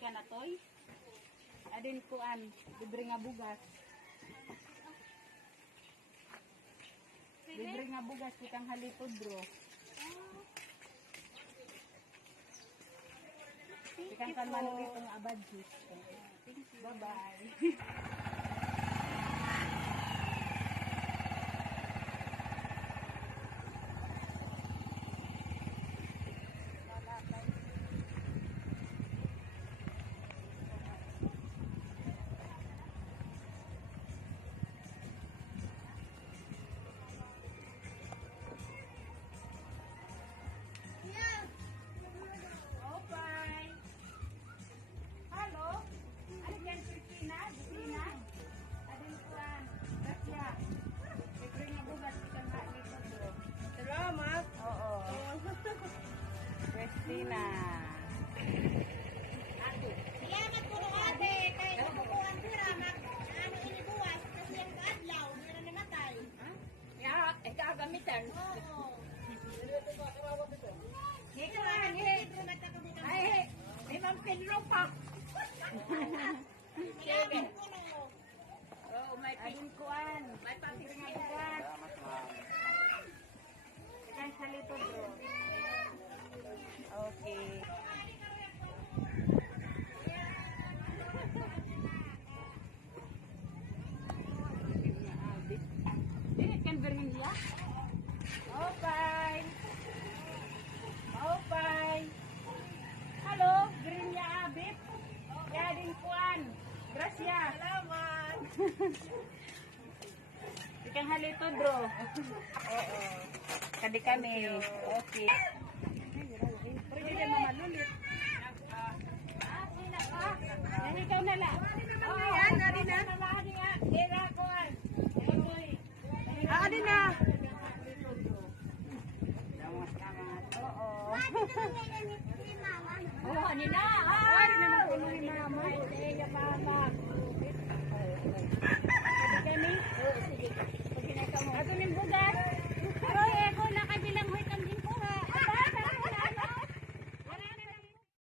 ka na toy. Adin kuan, libre nga bugas. Libre nga bugas kitang halitod bro. Ikan kan manulito nga abadjus. Bye-bye. Salamat. Oo. Christina. Salamat po ng ate. Kaya nabukuhan ko ramak. Ano inibuwas. Kasi yung kaadlaw. Hindi na namatay. Ya, gagamitan. Oo. Dito Ito na, ang eh. hindi. Ay, may Ma'am Pedro pa. Salamat po no. Oh, may kuan. May pambili nga bugas. Ikan salito bro. Okay. Dili kan berilya. Okay. Okay. Halo, berilya abit. Ya din kuan. Gracias. Salamat. Ikan halito bro. Oo. Kadi kami. Okay. Pero hindi mamalulit. Sina ka? Ikaw na lang. Yan, adi na. Adi na. Dira ko. Adi na. Oo. Oo. Oh, ni na. Adi na naman ni mama. Ay, mama.